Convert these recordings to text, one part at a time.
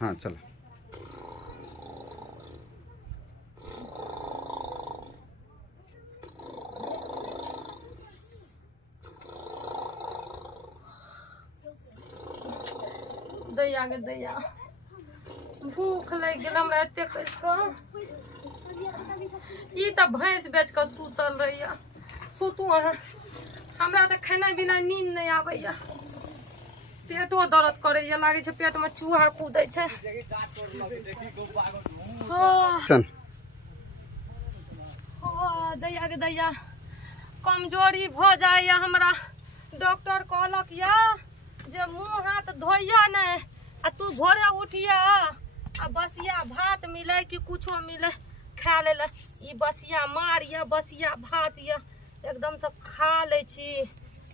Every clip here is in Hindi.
हाँ चलो। दैया गे दैया, भूख लग गेल हमरा एते कैसको। ई त भैंस बेच के सुतल रहिया। सुतू अहाँ, हमरा त खाना बिना नींद नहीं आबैया। पेटो दर्द करैया, लागे छै पेट में चूहा कूदै छै। दैया गे दैया, कमजोरी भ जाइया हमरा। डॉक्टर कहलक या जे मुँह हाथ धोइया नहीं, आ तू भोरे उठिया आ बसिया भात मिले कि कुछो मिले खा ले। ई बसिया मार या बसिया भात या एकदम से खा ले छी,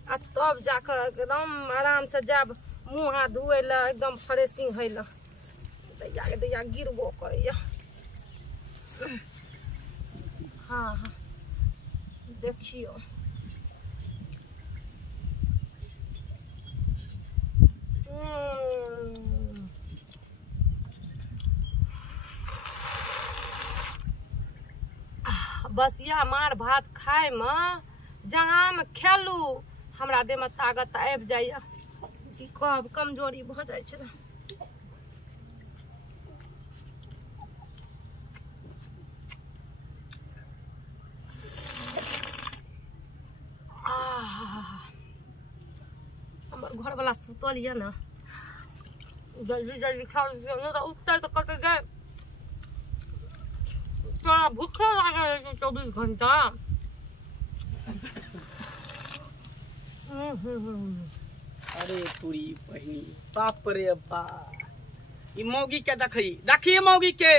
आ तब जाकर एकदम आराम से जब मुँह हाथ धोए ला एकदम फ्रेशिंग है ला। दैया के दैया गिरबो करैया। हाँ हाँ देखियो, बसिया मार भात खाए में जहाँ में खेलू हमरा देह में ताकत आबि जाइया। की कहब, कमजोरी भ जाय छै। हमर घर वाला सुतल ये ना, जल्दी जल्दी खा लियो तो उठते तो कत गए। भूखे लगे 24 घंटा। अरे पूरी बहनी, बाप रे बाप, ई मौगी के देखी मौगी के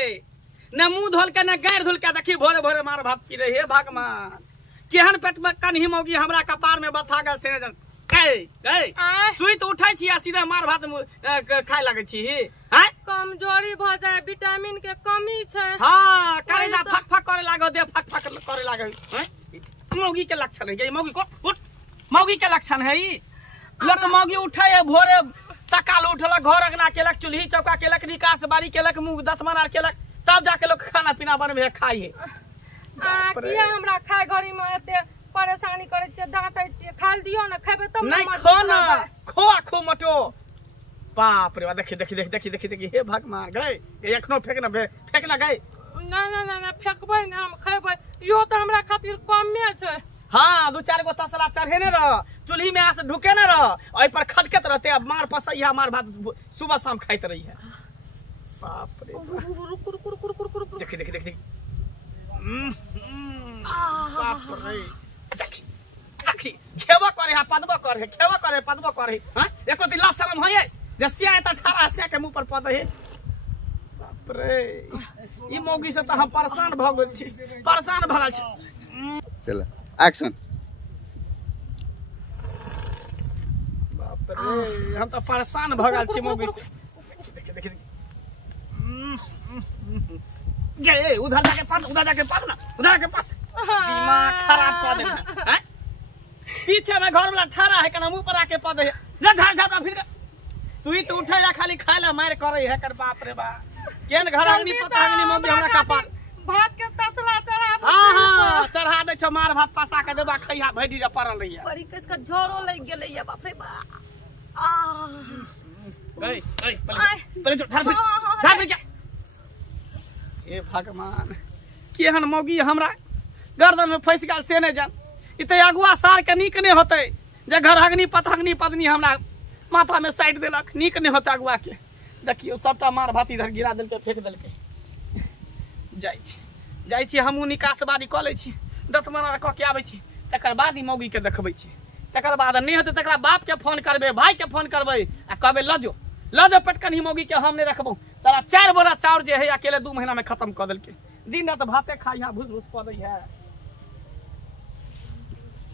न मुंह धोल के न गाड़ धोल के देखी भोरे भोरे मार भात की रहे। हे भगवान, केहन पेट में कन्ही मौगी हमरा कपार में बथा गल से जन सुई तो उठै छी आ सीधा मार भात खाय लागे छी। हैं कमजोरी भ जाए, विटामिन के कमी छै। हां करे जा फक फक करे लागो, दे फक फक करे लागो। हैं मौगी के लक्षण है ये, मौगी को उठ, मौगी के लक्षण है ई। लोक मौगी उठे भोरे सकाल उठल, घर अंगना केलक, चूल्ही चौका केलक, निकास बारी केलक, मुंह दतमन आर केलक, तब जाके लोग खाना पीना बनबे खाई है। किया हमरा खाए घड़ी में एते परेशानी करे छै, डांटै छै। खाल दियो ना, खेबे तब नहीं खो ना, खो खो मटो। बाप रे, देखी देखी देखी देखी देखी देखी, हे भगवान गए एखनो फेंक ना गए। ना फेंकबै ना, हम खेबै। यो त हमरा खातिर कमे छै। हाँ 2-4 गो तसला चढ़ेने रह, चूल्ही में आस ढुके न रह, ओइ पर खदकत रहते। अब मार पसैया मार भात सुबह शाम खाइत रही है। बाप रे देखी देखी देखी, बाप रे देखी देखी, खेवा करे है पदबो करे, खेवा करे पदबो करे। हां एको दिन लाज शरम होए, रसिया है त 18 से के मुंह पर पद है। बाप रे, ई मौगी से त हम परेशान भ गेल छी, परेशान भ गेल छी। चलो एक्शन। बाप रे, हम तो परेशान भ गेल छी मौगी से। देखी देखी ये उधर जाके पास ना, उधर जाके पास, दिमाग खराब कर दे। हैं पीछे में घर वाला ठहरा है, कना मुंह पर आके पद है। जा झाड़ झाड़ फिर सुई तो उठे या खाली खाए ला मार करे है। कर बाप रे बा, केन घर आंगनी पता आंगनी मौगी हमरा कपार भात के तसला चढ़ा। हां चढ़ा दे छ, मार भात पसा के देबा खैया भैडी रे परल रही है। बड़ी कस का झोरो लग गेलै या, बाप रे बा। गई पहले तो ठाड़ फिर क्या। ए भगवान, केहन मौगी हमरा गर्दन में फंस गेल से नहीं जान। ई तो अगुआ सार के नीक नहीं होते, जे घर अग्नि पत्नी हमरा माथा में साइड देलक, नीक नहीं होता अगुआ के। देखियो सबटा मार भात इधर गिरा देलके, फेंक देलके। जाइ छी हमहूँ निकास बारी कऽ लै छी, दतमन आर कऽ के आबै छी, तकर बाद ई मौगी के देखबै छी। तकर बाद नहीं होते तकरा बाप के फोन करबे, भाई के फोन करबे आ कहबे लजो पटकन ही मौगी के हम नहीं रखबो। साला 4 बोरा चाउर जे है अकेले 2 महीना में खत्म कर देलके। दिन रात भाते खाई, यहाँ भूस भूस पदै है।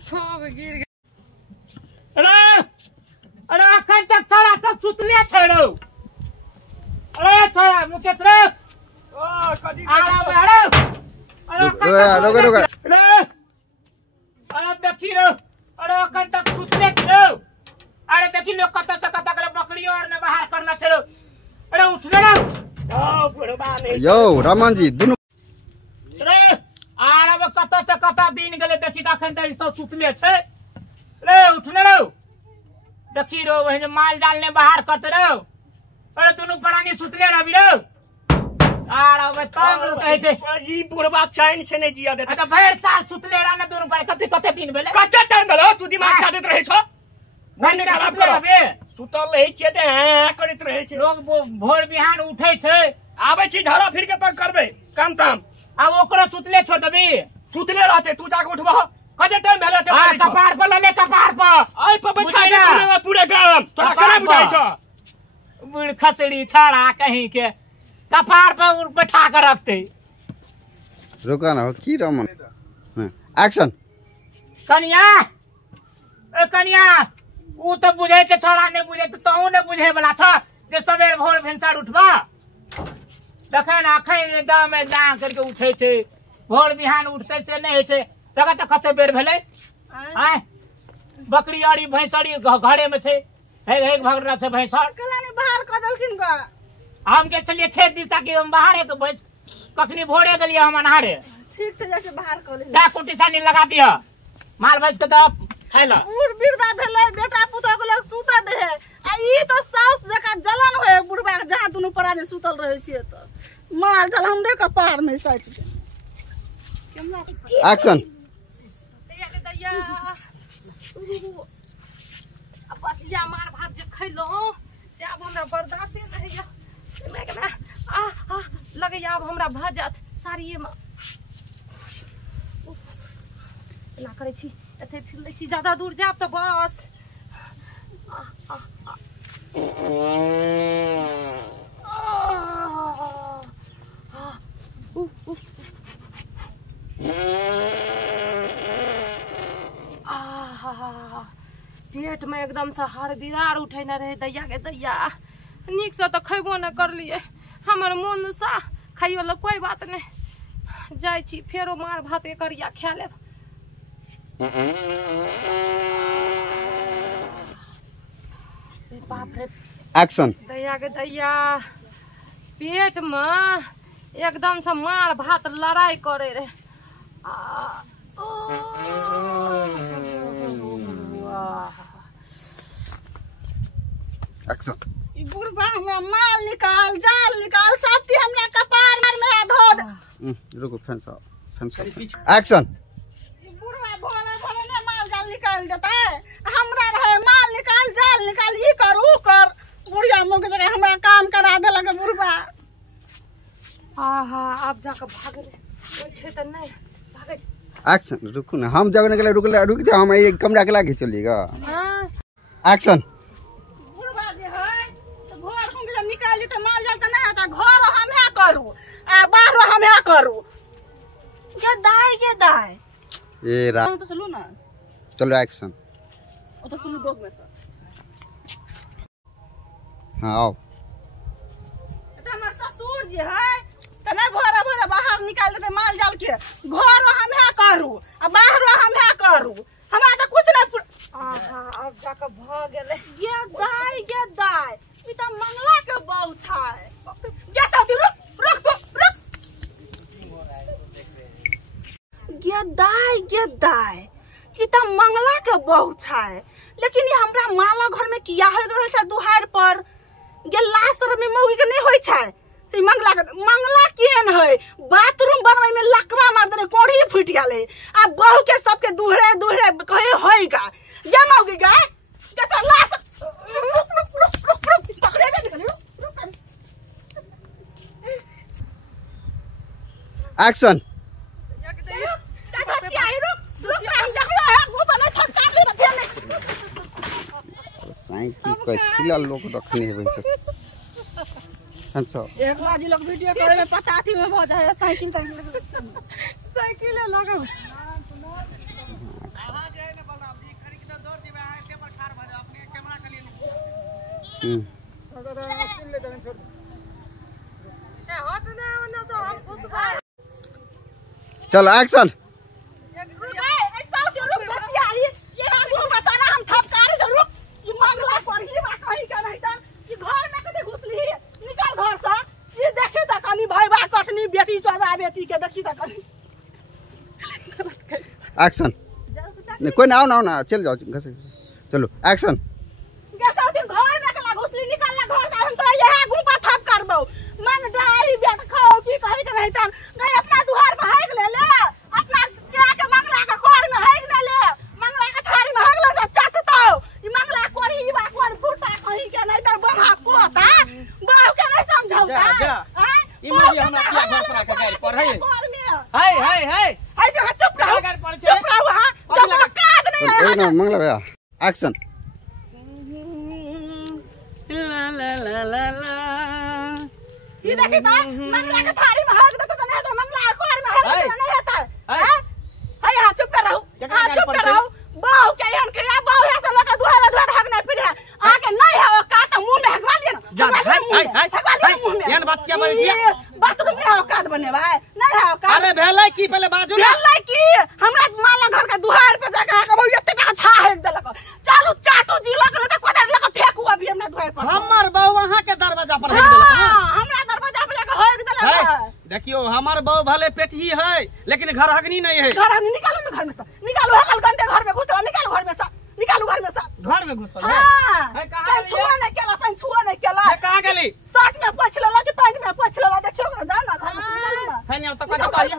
सब गिर गए। अरे अखन तक छोरा सब सुतले छै रो। अरे छोरा मुकेश रे, ओ कदी रुक अरे देखी रो, अरे अखन तक सुतले रो। अरे देखी लोग कत से कत गले बकरी और ने बाहर करना छलो। अरे उठले रे ओ बुढ़वा नहीं यो रमन जी दुनु रे आर अब कत से कत दिन गेले देखी तखन त सब सुतले छै रे उठले रे देखी रो वही माल जाल ने बाहर करते रे अरे दुनु प्राणी सुतले रहबी रे आर अब तब कहै छै ई बुढ़वा चैन से नहीं जिया देता त भैर साल सुतले रह न दुनु पर कते दिन भेले कते टाइम भेलो तू दिमाग छादैत रहै छ मन खराब करबे सुतल रहै छियै त हाँ करैत रहै छै लोग भोर बिहान उठै छै आबै छी झड़ा फिर के तक करबे काम ताम अब ओकरो सुतले छोड़ देबी सुतले रहते तू जाके उठबह कते टाइम भेलो ते आ कपार पर ले कपार पर आई पर बैठा दे पूरे गांव तोरा केना बुझाइ छ बुढ़ खसड़ी छाड़ा कहीं के कपार पर बैठा कर रखते रुका ना हो की रमन एक्शन कनिया ए कनिया ऊ तो बुझे के छोड़ा ने बुझे तो तहू ने बुझे वाला छ जे सवेर भोर भिनसर उठबा देखै ना अखै एकदम जान करके उठै छै भोर बिहान उठते से नहीं छै तका त कते बेर भेलै आय बकरी आड़ी भैंसड़ी घरे में छै एक भगड़ा छै भैंसर कलानी बाहर क देलखिन ग हम के चलिए खेत दिशा के हम बाहर के भैंस कखनी भोरे गेलिए हम अनहारे ठीक छै जैसे बाहर क ले दा कुटी सानी लगा दिया माल भैंस के तो खाइला बूढ़ बिरदा भेलै बेटा पुतह के लोग सुता दे है आ ई तो साउस जका जलन होय बुढ़बा के जहां दुनु परानी सुतल रहै छियै त माल जल हमरे कपार में साइट के एक्शन दैया के दैया अब बसिया मार भात जे खैलो से अब हमरा बर्दाश्त नहीं होइया मैं कहना आ लगैया अब हमरा भ जात साड़िए में ना करे छी एते फिर ले छी ज्यादा दूर जाब तो बस पेट में एकदम से हर बिरार उठे न रहे दैया के दैया नीक से तो खेबो न करलिए हमर मोन सा खाइयो ल कोई बात नहीं जाय छी फेरो मार भात एकरिया खा लेब बाप रे एक्शन दैया के दैया पेट में एकदम से मार भात लड़ाई करे रे एक्शन ई बुढ़बा हमरा माल निकाल जाल निकाल सबटी हमरा कपार में धो दे रुको फैन साहब एक्शन ई बुढ़बा भोरे भोरे ने माल जाल निकाल देता है हमरा रहे माल निकाल जाल निकाल ई कर ऊ कर बुढ़िया मुंह के जगह हमरा काम करा दे लगे बुढ़बा आहा अब जाकर भाग रे ओइ छै त नहीं भागे एक्शन रुको ना हम जगने के लिए रुक जाओ हम ये कमरा के लाके चलिएगा हां एक्शन बुढ़बा जे है तो भोर मुंह के निकाल देते माल जाल त नहीं आता घर हम है करू आ बाहर हम है करू के दाई ये रा तो सुनो ना चलो एक्शन ओ तो सुनो दोग में से हाँ आओ तो हमर ससुर जी है त नहीं भोरे भोरे बाहर निकाल देते माल जाल के घर हम है करू आ बाहर हम है करू हमरा तो कुछ नहीं आहा अब जाकर भाग गेले गे दाई ई त मंगला के बहू छै गे साथी रुक तो रुक गे दाई ई त मंगला के बहू छै लेकिन ई हमरा माला घर में किया हो रहल छै दुहार पर गे लास्ट में मौगी के नहीं होय छै से मंगला केहन है बाथरूम बनवे में लकवा मार देने कोढ़ी फूट गेले आ बहू के सबके दुहरे कहे होइगा ये मौगी गा के त लास्ट रुक पकड़े नहीं रुक एक्शन साइकिल कोई खिला लोग रखने है वैसे एक बाजी लोग वीडियो करे में पताती में बहुत है साइकिल साइकिल लगा चलो एक्शन हम थपकारी जरूर मंगला पढ़ी कहीं का नहीं था घर में कते घुसली निकल घर डाली बेटी चौदह बेटी के देखी तक एक्शन नहीं कोई ना आओ ना चल जाओ घर से चलो एक्शन कैसा दिन घर में कला घुसली निकालला घर से हम तोरा यह गुंपा थाप करबो मन डाली बेट खाओ की कहि के नहीं तन गई अपना दुआर में हाइग ले अपना से के मंगला के कोर में हाइग न ले मंगला के थारी में हाइग ले चटतो ई मंगला कोरी ई बा कोर फूटा कहि के नहीं तर बहा पोता बाऊ के नहीं समझौता ई मोगी हमरा किया घर पर के गाड़ी पर है ऐसे चुप रहो हां जब काद नहीं ए ना मंगला भैया एक्शन ला ला ला ला ला ये देखी तो मंगला के थारी में हाथ देता नहीं तो मंगला कोर में हाथ नहीं होता है हां चुप रहो चुप रहो बाऊ के यन के बाऊ ऐसे लगा दुहारा दुहारा हक नहीं पिड़े आगे नहीं है वो का तो मुंह में हकवा लिया जा यन बात क्या बोली बाथरूम में औकात बने भाई नहीं है औकात अरे भेलै की पहले बाजू ना भेलै की हमरा माला घर के दुहार पे जाके आके बहु एते का था हेड देलक चालू चाटू जिला करे त कोदर लगा फेंकू अभी हमरा दुहार पर हमर बहू वहां के दरवाजा पर हेड देलक हां हमरा दरवाजा पे जाके हेड देलक देखियो हमर बहू भले पेटही है लेकिन घर हगनी नहीं है घर हम निकालो ना घर में से निकालो हकल घंटे घर में घुस निकालो घर में से निकालो घर में से घर में घुसल है कहां गई छुआ नहीं केला पैन छुआ नहीं केला कहां गेली शर्ट में पोछ लेला कि पैंट में पोछ लेला देखियो ना जाओ ना घर में निकालो ना है नहीं तो कथि कहिए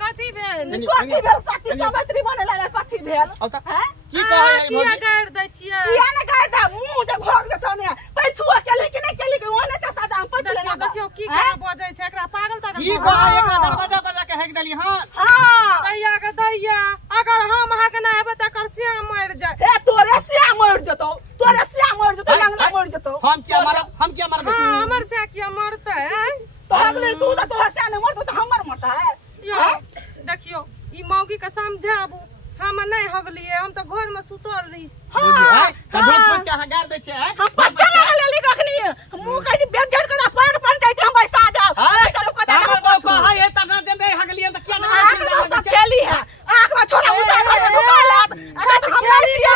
कथी भेल कथी भेल साथी सामग्री बनेला कथी भेल हैं की कहै है किया कर दै छियै किया ने कर दा मुंह जे घोक दे सोने पैन छुआ केले कि नहीं केले कि ओने चसा दाम पोछ लेला देखियो की का बजै छै एकरा पागल तक की कहै एकरा दरवाजा पर जाके हेक देली हां हां दैया के दैया अगर हम हकना हेबे त कर से मर जाए ए तोरे से मर जतो मंगला मर जतो हम क्या मारा हां हमर से किया मरते तो हमले तू तो तोरा से न मरतो तो हमर मरता है यो देखियो ई मौगी के समझाबू हम नहीं हगलिए हम तो घर में सुतल रही हां त झोप पोछ के हगार दै छै हम बच्चा लेली कखनी मुंह कहि बेजर के पैर पर जाइते हम पैसा दे चलो कदा हमर बहू कहै है त ना जे नहीं हगलिए त किया नहीं सब खेली है आंख में छोरा मुझे घर में ढुका लात अगर तो हम नहीं छिए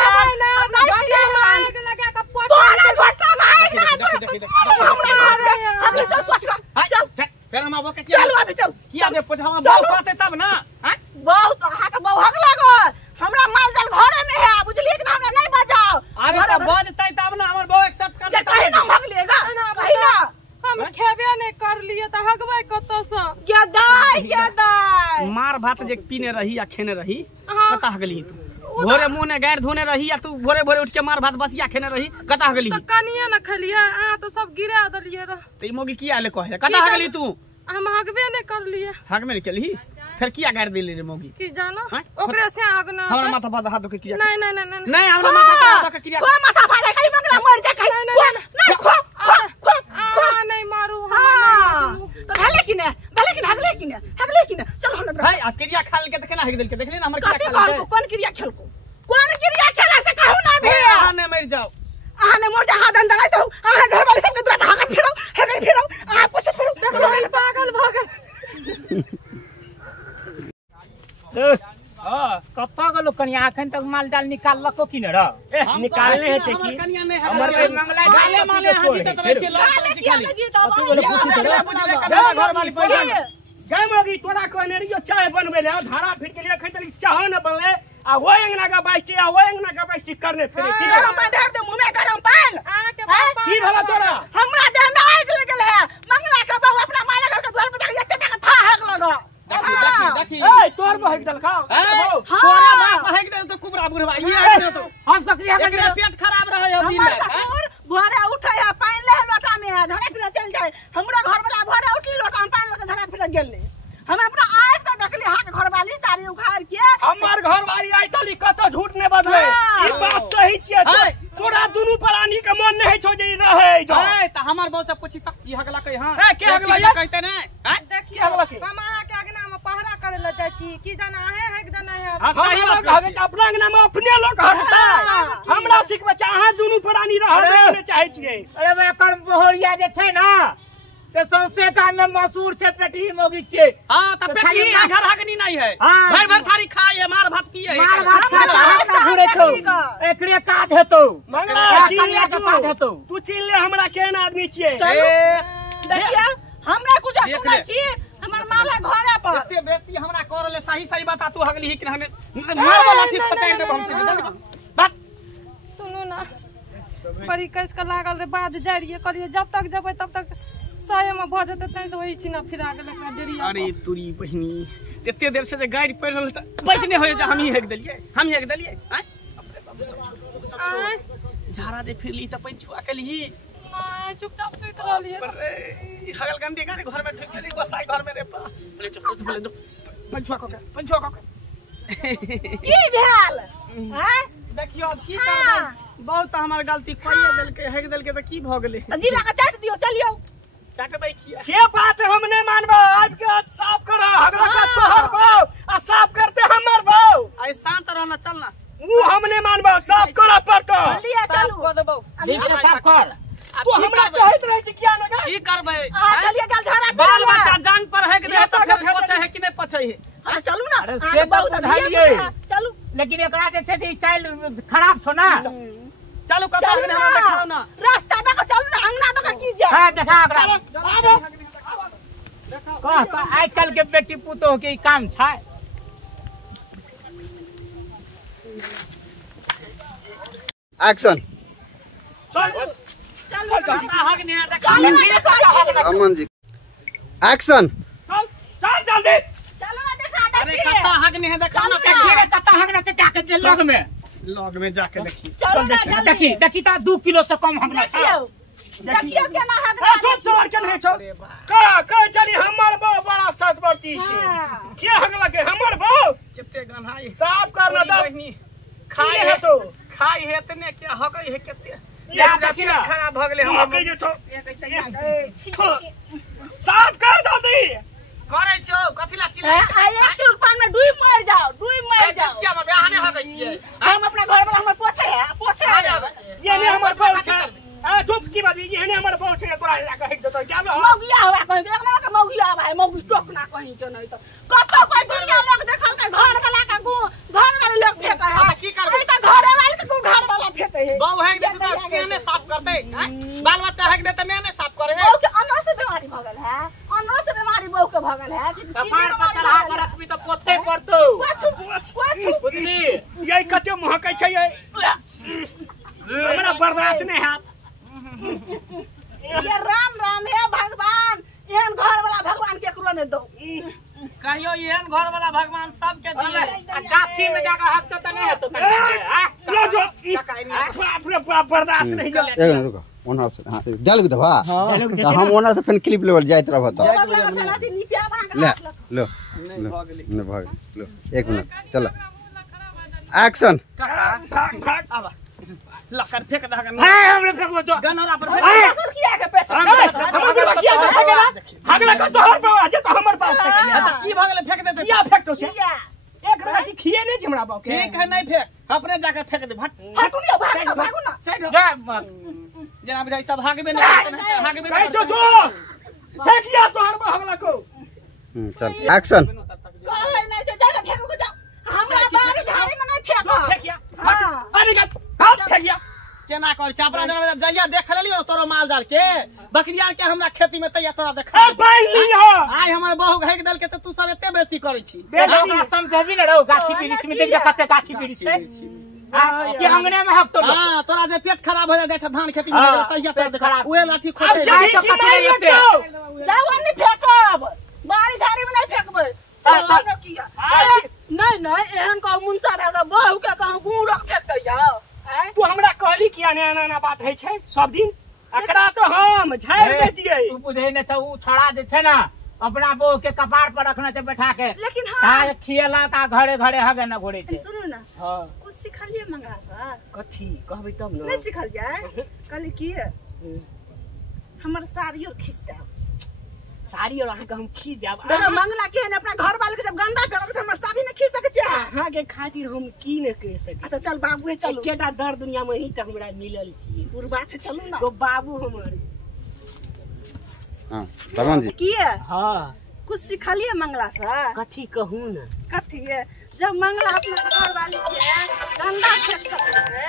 लगा के तोरा झोटा मार हम चल पोछ चल फिर हम आबो के किया चल अभी चल किया दे पोछ हम बहू कहते तब ना बहुत अहा के बहु हक लागो हमरा माल जाल घरे में है बुझलिए कि हमरा नहीं बजाओ अरे त बजतै तब ना हमर बहू एक्सेप्ट कर दे कहीं ना भाग लेगा कहीं ना हम खेबे नहीं कर लिए त हगबै कत से गेदाई मार भात जे पीने रही या खेने रही कता हगली तू भोरे मुंह ने गाड़ धोने रही या तू भोरे भोरे उठ के मार भात बसिया खेने रही कता हगली त कनिए न खलिए आ तो सब गिरा दलिए र त ई मोगी किया ले कहे कता हगली तू हम हगबे नहीं कर लिए हग में निकली फिर किया गाड़ देली रे मोगी की जानो ओकरे से हगना हमरा माथा पर हाथ के किया नहीं नहीं हमरा माथा पर हाथ के किया को माथा फाड़े कहीं मंगला मर जा कहीं नहीं खो नहीं मारू तो भले कि हगले कि ने चलो हम भाई आ क्रिया खाल के देखना हग दिल के देखली ना हमर कथि क्रिया खाल कौन क्रिया खेल को कौन क्रिया खेला से कहू ना भी हां ने मर जाओ आने मोर जा हाथ अंदर आई तो आ घर वाले सबके द्वार भागत फिरो आ पूछ फिरो पागल कत्ता गलो कनिया अखन तक माल जाल निकाललको कि न र निकालने हेते की हमर पे मंगला गाले माले हाजी त तले छी लाल छी खाली घर वाली कोई गए मोगी तोरा कहने रहियो चाय बनबे ले धारा फिट के लिए खैतली चाह न बनले आ वो अंगना का बास्ती आ वो अंगना का बास्ती करने फिरे ठीक है गरम पानी डाल दे मुंह में गरम पानी की भला तोरा हमरा देह में आग लग है मंगला के बहू अपना माला घर के द्वार पे जाके एते का था हक लगा देखी ए तोर बहक दल खा तोरे बाप हक दे तो कुबरा बुढ़वा ये हक तो हम सक्रिय एकरे पेट खराब रहे हो दिन में भोरे उठे है पानी ले लोटा में धरे फिर चल जाए हमरा घर वाला भोरे उठली लोटा में पानी लेके धरे फिर गेले हम अपना आँख से देखली हाथ घर वाली साड़ी उखाड़ के हमर घर वाली आइतली कत झूठ ने बदले ई बात सही छिए तोरा दुनु प्राणी के मन नहीं छो जे रहे जो ए त हमर बहु से पूछी त ई हगला कहि हां ए के हगला ये कहते ने देखियो हम अहाँ के अगना में पहरा करे ल जाय छी की जाना है कि जाना है हां सही बात कहबे अपना अंगना में अपने लोग हटता हमरा सिखबे चाहे दुनु प्राणी रहबे चाहे छिए अरे मैं कर बोहरिया जे छै ना से सौंसे का में मसूर छे पेटी मोगी छे हां त पेटी घर हगनी नहीं है भर भर थारी खाए मार भात पिए मार भात खा घुरे छौ एकरे काट हेतौ मंगला चिन ले काट हेतौ तू चिन ले हमरा केहन आदमी छिए चलो देखिए हमरा कुछ सुनै छी लागल है घरे पर एते बेइज्जती हमरा करले सही सही बता तू हगली ही कि हने मारबो लाठी पचाई देब हम सीधे बात सुनो ना बड़ी कैस के लागल रे बाद जाय रहिए कहलिए जब तक जेबै तब तक सहे में भ जेतै तै से वही चिन्ह फिरा गेल एकरा डेरी अरे तुरी बहिनी एते देर से जे गाड़ी पड़ रहल त बजने होय जे हम ही हेक देलिए हैं अपने बाबू सब छोड़ झाड़ा दे फिरली त पंछुआ केली नहीं चुपचाप सुत रहलिए अरे हगल गंदी गाड़ी घर में ठेक देली गोसाई घर में रे पा अरे चल बोले दो पंछुआ को की भेल हैं देखियो अब की करबै बहुत हमर गलती कइए देलके हेक देलके त की भ गेलै जीरा का चाट दियो चलियो चाटबै की से बात हम नहीं मानबो आज के आज साफ करो हगला का तोहर बाऊ आ साफ करते हमर बाऊ आई शांत रहना चलना वो हम नहीं मानबो साफ करो पड़तो लिया साफ चलू कर देबो ठीक से साफ कर तू हमरा कहत रहे छी किया लगा की करबै चलिए गल झाड़ा बाल बच्चा जान पर हेक दे त फिर पछे है कि नहीं पछे है हां चलू ना अरे से बहुत धाइए चलू लेकिन एकरा जे छै से चाइल्ड खराब छौ ना चलू कतौ ने हमरा देखाओ ना रास्ता तक चलू ना अंगना तक की जा हां देखा एकरा कह आइ काल के बेटी पुतोह के काम छै एक्शन चल कता हक ने देखा अमन जी एक्शन चल जल्दी चलो ना देखा अरे कता हक ने देखा ना देखिए कता हगना से जाके जे लग में जाके देखी चलो ना देखी ता 2 किलो से कम हमरा छै देखियो केना ए हगना छोड़ छोड़ के नहीं छोड़ का चली हमर बाऊ बड़ा सतवर्ती छै के हगला के हमर बाऊ केते गन्हाई साफ करना दा खाई है तो खाई है तने के हगई है केते या देखी ना खराब भ गेलै हम हम कह जे छो छी साफ कर जल्दी करे छौ कथिला चिल्लाइ छै आए चुरुक पान में डूब मर जाओ क्या हम बियाह नहीं हगै छियै हम अपना घर वाला हमर पोछे ये ने हमर बाऊ छै आ चुप की बात ये ने हमर बाऊ छै तोरा लगा कहि देतो क्या मौगिया हवा कहीं देखना के मौगिया हवा है मौगी टोक ना कहीं के नहीं तो कतो कोई दुनिया लोग देखल के घर वाला का घर वाले लोग फेंका है हां की करबै त घर वाले के घर वाला फेंके है बाऊ हेक दे त सेने साफ कर दे बाल बच्चा हेक दे त मैंने साफ करे है बहू के अंदर से बीमारी भगल है अंदर से बीमारी बहू के भगल है कपार पर चढ़ा के रखबी तो पोछे पड़तो पोछू बुझली ये कते महकै छै ये हमरा बर्दाश्त नहीं है ये राम राम है भगवान एहन घर वाला भगवान केकरो ने दो कहियो एहन घर वाला भगवान सबके दिए गाछी में जाकर हाथ तो नहीं है तो ये जो बाप रे बाप बर्दाश्त नहीं कर एक मिनट रुको ओनर से हां डाल के दबा तो हम ओनर से फिर क्लिप लेवल जाइत रहब त ले लो नहीं भाग लो एक मिनट चलो एक्शन अब लकर फेंक दा गन हमरे फेंको जो गनौरा पर किया के पेछ हमर किया हगला का तोहर बाऊ जे तो हमर बाऊ की भ गेलै फेंक दे त किया फेंक तो से एक रोटी खिए नहीं हमरा बाऊ के ठीक है नहीं फेंक अपने जाकर फेंक दे भट हटुनिया भागो ना साइड जा जना बुझाई सब भागबे नहीं भागबे भाई नहीं जो फेंकिया तोहर बाऊ हगला को चल एक्शन कहे नहीं से जाके फेंको को जाओ हमरा बाड़ी झाड़ी में नहीं फेंको फेंकिया अरे का हाथ फेंकिया केना कर चापरा जना जइया देख लेलियो तोरो माल जाल के बकरिया के हमरा खेती में तैया तोरा देख ए बैली हो आइ हमर बहू घैक दल के त तू सब एते बेइज्जती करै छी हमरा समझबी न रहो गाछी वृक्ष में देख कते गाछी वृक्ष छै के अंगने में हक तो हां तोरा जे पेट खराब हो जाय छै धान खेती में तैया तोरा देख उहे लाठी खोटे जाय तो कते लेते जाओ नहीं फेंकब बाड़ी झाड़ी में नहीं फेंकबे चलो किया नहीं एहन का मुंसा रह बहू के कहूं गुड़ फेंक दैया तू हमरा कहली किया ना बात है छै सब दिन एकरा तो हम झाड़ दे दिए तू बुझे न छ उ छोड़ा दे छै ना अपना बहू के कपार पर रखना छै बैठा के लेकिन हां खियला का घरे घरे हगे न घोड़े छै सुनो ना हां कुछ सिखलिए मंगा सा कथी कहबै तब न नहीं सिखल जाए कल की हमर साड़ी और खींच दे साड़ी और आके हम खी देब दोनों मंगला के ने अपना घर वाले के जब गंदा कर हमर साड़ी न खींच सके छै अहाँ के खातिर हम की न कर सकी अच्छा चल बाबू चलो केटा दर दुनिया में ही तक हमरा मिलल छी बुरबा छै चलू ना तो बाबू हमर हां रमन जी की हां कुछ सिखलिए मंगला सा कथी कहूं न कथी है जब मंगला अपना घर वाली के गंदा फेंक सकते है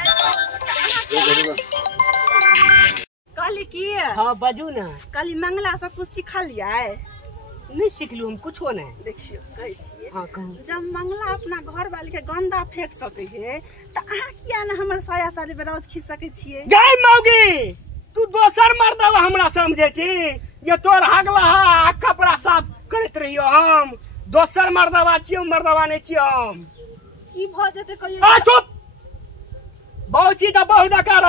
कहली की हां बाजू न कहली मंगला से कुछ सिखलिए नहीं सीखलू हम कुछो नहीं। देखियो कहै छियै हाँ कहू। जब मंगला अपना घर वाली के गंदा फेंक सके है तो अहाँ किया न हमर साया साड़ी ब्लाउज खींच सके छियै? गई मौगी तू दोसर मर्दवा हमरा समझे छी ये तोर हगला कपड़ा साफ करत रहियो हम दोसर मर्दवा छियो मर्दवा नहीं छियो हम। की भ जेते कहियो? आ चुप बहुत चीज बहुत डकार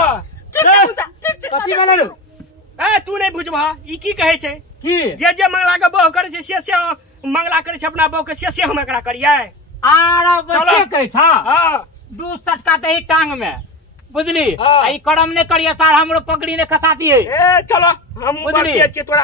ठीक छै मुसा ठीक छै कथी बनल ए तू नहीं बुझबा ई की कहे छै की जे मंगला के बह करे छै से मंगला करे छै अपना बह के से हम एकरा करियै। आरो बच्चे कहै छ हां दू सटका दही टांग में बुझली हाँ। ई करम ने करिया सार हमरो पगड़ी ने खसा दिए। ए चलो हम बुझली? बढ़ते छियै तोरा